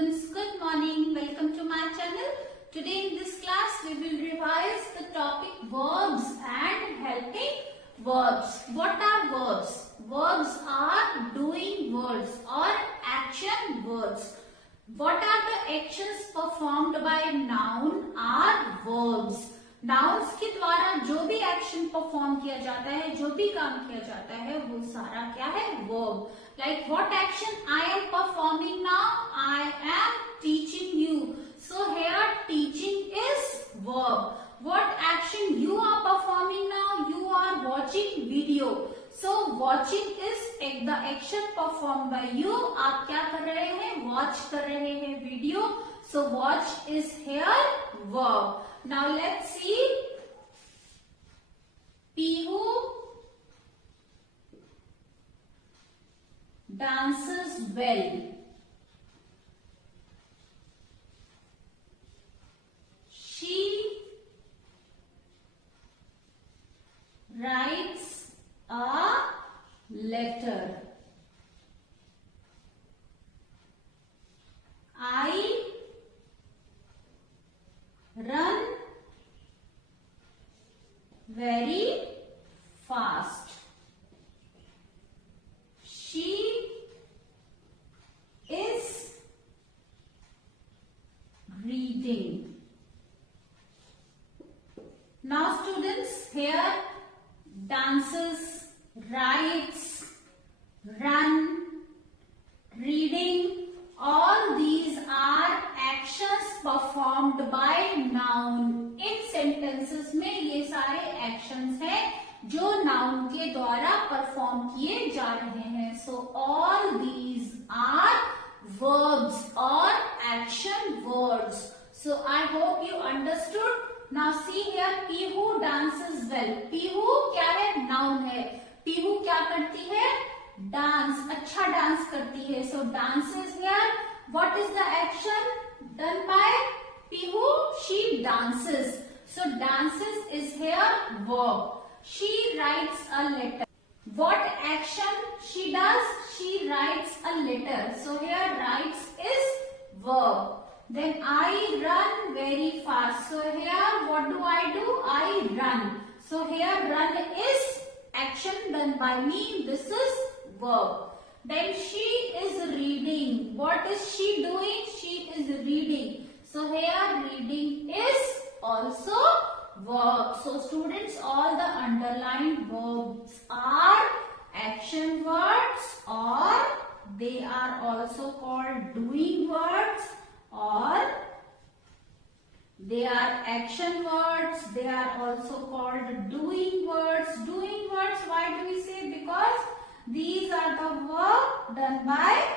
students, good morning. Welcome to my channel. Today in this class we will revise the topic verbs and helping verbs. What are verbs? Verbs are doing words or action words. What are the actions performed by noun are verbs. Nouns के द्वारा जो भी action perform किया जाता है, जो भी काम किया जाता है, वो सारा क्या है? Verb. Like what action I am performing now? I am teaching you. So here teaching is verb. What action you are performing now? You are watching video. So watching is the action perform by you. आप क्या कर रहे हैं? Watch कर रहे हैं video. So watch is here verb. Now let's see. Pihu dances well. She writes a letter. I run very fast. She is reading. Now students, here dances, writes, run, reading, all these are actions performed by noun. In sentences में ये सारे actions हैं जो noun के द्वारा perform किए जा रहे हैं. So all these are verbs or action words. So I hope you understood. Now see here, Pihu dances well. Pihu क्या है? Noun है. Pihu क्या करती है? डांस, अच्छा डांस करती है. सो dances here. What is the action done by Pihu? She dances. So dances is here verb. She writes a letter. What action she does? She writes a letter. So here writes is verb. Then I run very fast. So here what do? I run. So here run is action done by me. This is verb. Then she is reading. What is she doing? She is reading. So here reading is also verb. So students, all the underlined verbs are action words, or they are also called doing words, or they are action words. They are also called doing words. Doing words, why do we say? Because these are the work done by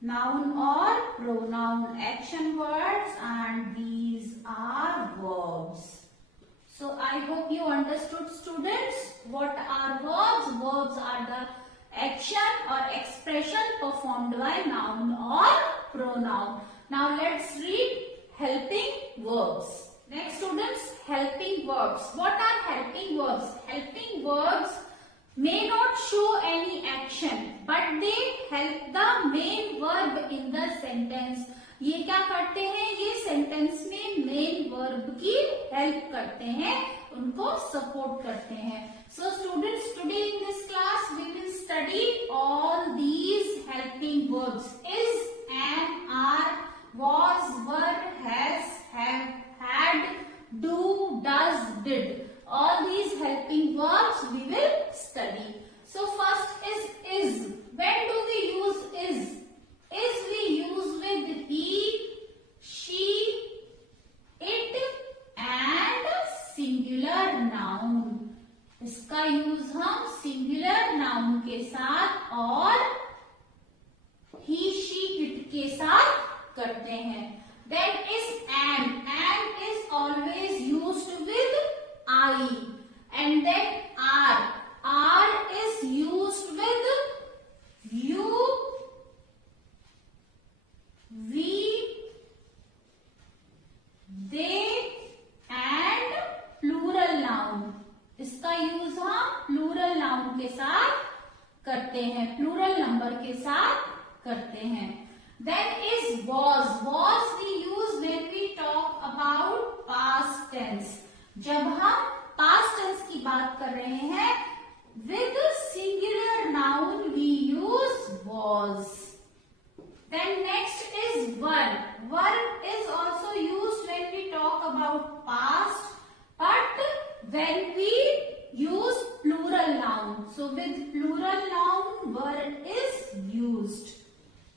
noun or pronoun, action words, and these are verbs. So I hope you understood, students. What are verbs? Verbs are the action or expression performed by noun or pronoun. Now let's read helping verbs. Next students, helping verbs. What are helping verbs? Helping verbs may not show any action, but they help the main verb in the sentence. ये क्या करते हैं? ये sentence में main verb की help करते हैं, उनको सपोर्ट करते हैं. So students, today in this class we will study all these helping verbs: is, am, are, was, were, has, have, had, do, does, did. All these helping verbs we will study. So first is. When do we use is? Is we use with he, she, it and singular noun. इसका use हम singular noun के साथ और he, she, it के साथ करते हैं. Then is am. Am is always used with I. And then are. Are is used with you, we, they and plural noun. इसका यूज हम प्लूरल नाउन के साथ करते हैं, प्लूरल नंबर के साथ करते हैं. Then is was. Was we use when we talk about past tense. जब हम past tense की बात कर रहे हैं, with singular noun we use was. Then next is were. Were is also used when we talk about past, but when we use plural noun. So with plural noun, were is used.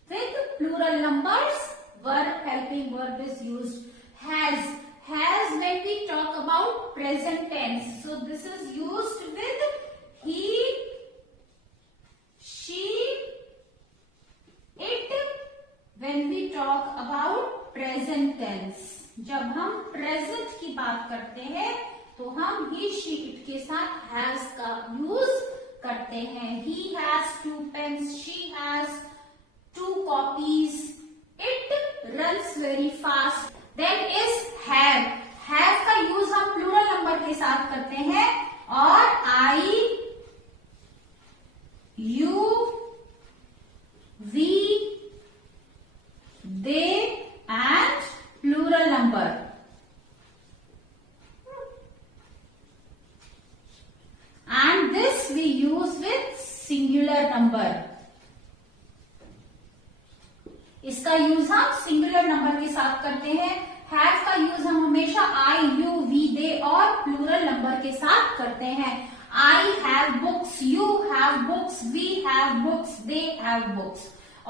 With plural numbers, were helping verb is used. Has when we talk about present tense. So this is used with he, she, it when we talk about present tense. जब हम present की बात करते हैं तो हम he, she, it के साथ has का use करते हैं. He has 2 pens, she has 2 copies, it runs very fast. Then is have. Have का use हम plural number के साथ करते हैं और I, you, we, they and plural number. And this we use with singular number. इसका use हम singular number के साथ करते हैं. हैव का यूज हम हमेशा आई, यू, वी, दे और प्लूरल नंबर के साथ करते हैं. I have books, you have books, we have books, they have books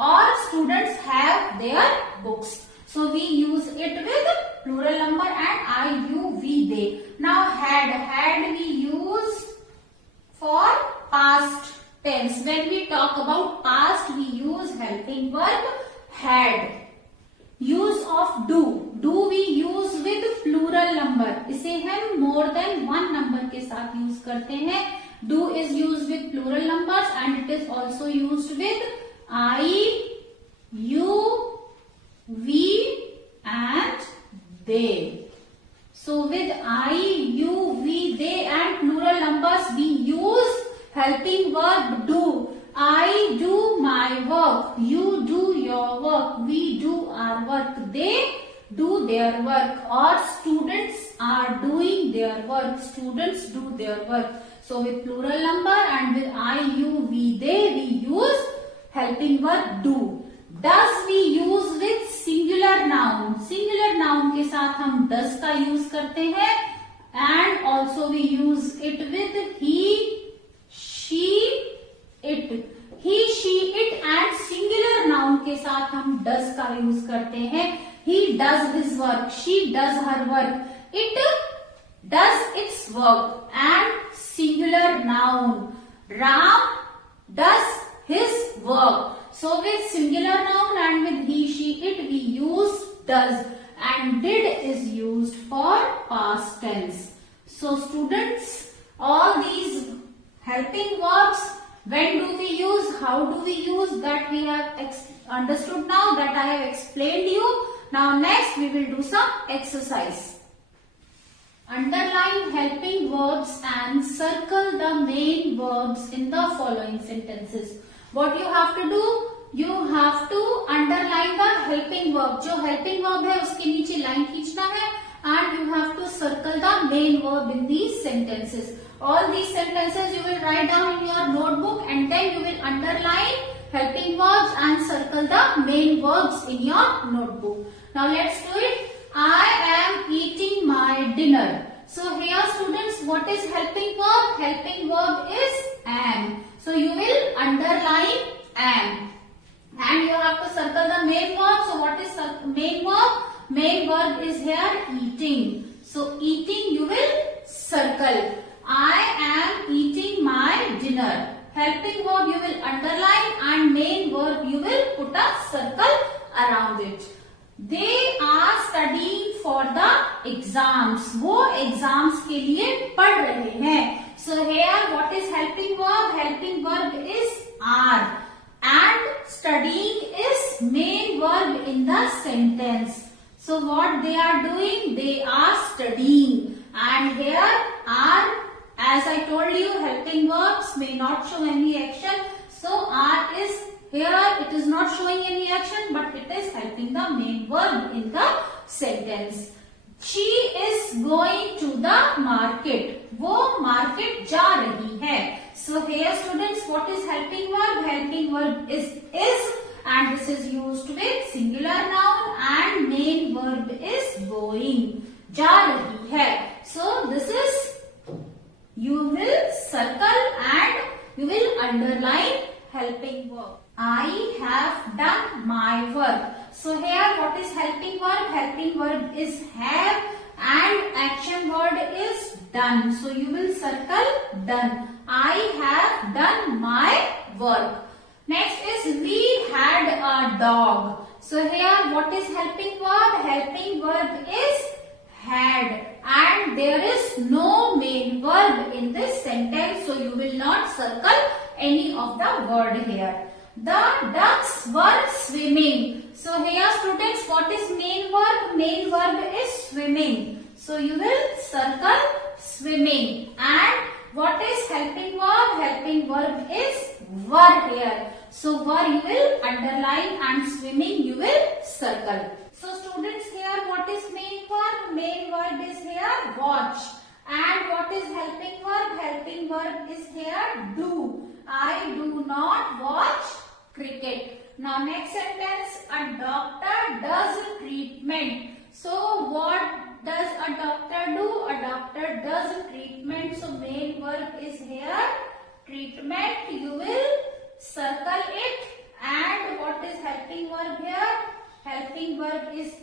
और students have their books. So we use it with plural number and I, you, we, they. Now had we use for past tense. When we talk about past, we use helping verb had. Use of do we use with plural number. इसे हम more than one number के साथ use करते हैं. Do is used with plural numbers and it is also used with I, you, we and they. So with I, you, we, they and plural numbers we use helping verb do. I do my work, you do your work, we do our work, they do their work or students are doing their work, students do their work. So with plural number and with I, you, we, they we use helping verb do. Does we use with singular noun. Singular noun के साथ हम does का use करते हैं and also we use it with he, she, it. He, she, it and singular noun के साथ हम does का use करते हैं. He does his work, she does her work, it does its work and singular noun. Ram does his work. So with singular noun and with he, she, it we use does and did is used for past tense. So students, all these helping verbs, when do we use, how do we use, that we have understood now, that I have explained you. Now next we will do some exercise. Underline helping verbs and circle the main verbs in the following sentences. What you have to do? You have to underline the helping verb. जो helping verb है उसके नीचे line खींचना है and you have to circle the main verb in these sentences. All these sentences you will write down in your notebook and then you will underline helping verbs and circle the main verbs in your notebook. Now let's do it. I am eating my dinner. So here students, what is helping verb? Helping verb is am. So you will underline am. And you have to circle the main verb. So what is main verb? Main verb is here eating. So eating you will circle. I am eating my dinner. Helping verb you will underline and main verb you will put a circle around it. They are studying for the exams. वो exams के लिए पढ़ रहे हैं. So here what is helping verb? Helping verb is are. And studying is main verb in the sentence. So what they are doing? They are studying. And here are, as I told you, helping verbs may not show any action. So are is here, it is not showing any action but it helping the main verb in the sentence. She is going to the market. वो market जा रही है. So here students, what is helping verb? Helping verb is and this is used with singular noun and main verb is going. जा रही है. So this is, you will circle and you will underline helping verb. I have done my work. So here what is helping verb? Helping verb is have and action word is done. So you will circle done. I have done my work. Next is we had a dog. So here what is helping verb? Helping verb is had and there is no main verb in this sentence. So you will not circle any of the word here. The ducks were swimming. So here students, what is main verb? Main verb is swimming. So you will circle swimming. And what is helping verb? Helping verb is were here. So were you will underline and swimming you will circle. So students, here what is main verb? Main verb is here watch. And what is helping verb? Helping verb is here do. I do not watch cricket. Now next sentence, a doctor does treatment. So what does a doctor do? A doctor does treatment. So main verb is here treatment. You will circle it. And what is helping verb here? Helping verb is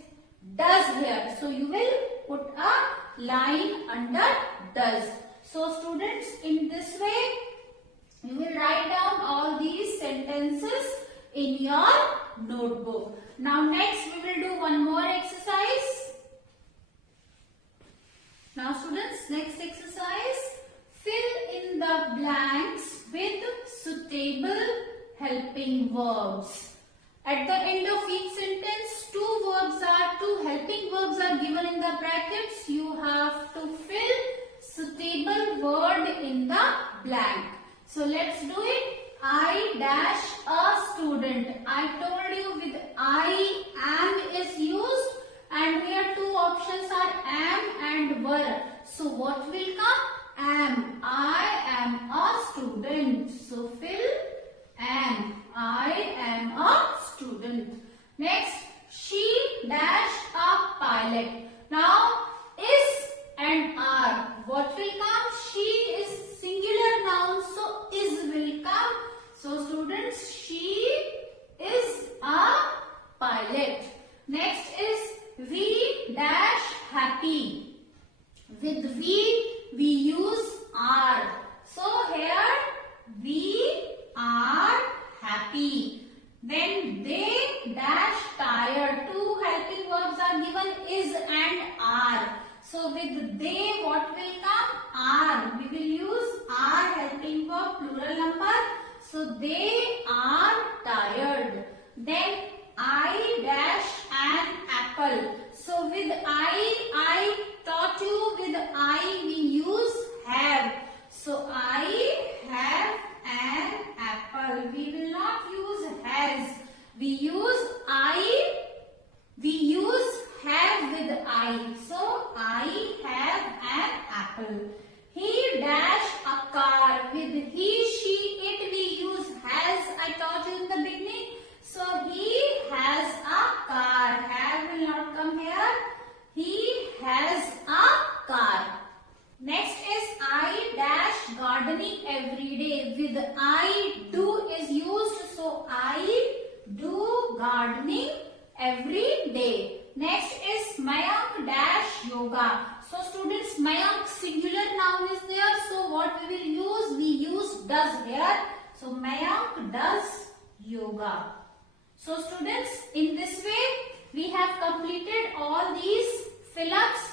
does here. So you will put a line under does. So students, in this way you will write down all these sentences in your notebook. Now next we will do one more exercise. Now students, next exercise, fill in the blanks with suitable helping verbs. At the end of each sentence, two helping verbs are given in the brackets. You have to fill suitable word in the blank. So let's do it. I dash a student. I told you with I am is used and here two options are am and were. So what will come? Am. I am a student. So fill am. I am a student. Next, she dash a pilot. Now is and are. What will come? She is singular noun, so is will come. So students, she is a pilot. Next is we dash happy. With we use are. So here we are happy. Then they dash tired. Two helping verbs are given is and are. So with they what will come? Are. We will use are helping verb plural number. So they are tired. Then I dash an apple. So with I taught you with I we use have. So I have an apple. We will not use has. We use have with I. So I have an apple. He dash a car. With he, she, it we use has. I taught you in the beginning. So he has a car. Have will not come here. He has a car. Next is I dash gardening every day. With I do is used. So I do gardening every day. Next is Mayank dash yoga. So students, Mayank singular noun is there. So what we will use? We use does here. So Mayank does yoga. So students, in this way we have completed all these fill-ups,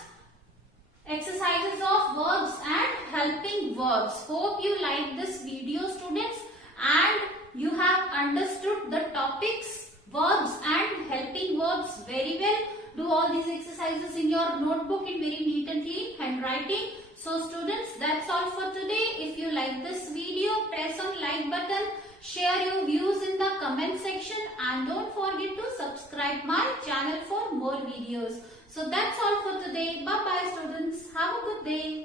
exercises of verbs and helping verbs. Hope you like this video students and you have understood the topics, verbs and helping verbs very well. Do all these exercises in your notebook in very neat and clean handwriting. So students, that's all for today. If you like this video, press on like button, share your views in the comment section and don't forget to subscribe my channel for more videos. So that's all for today. Bye bye students. Have a good day.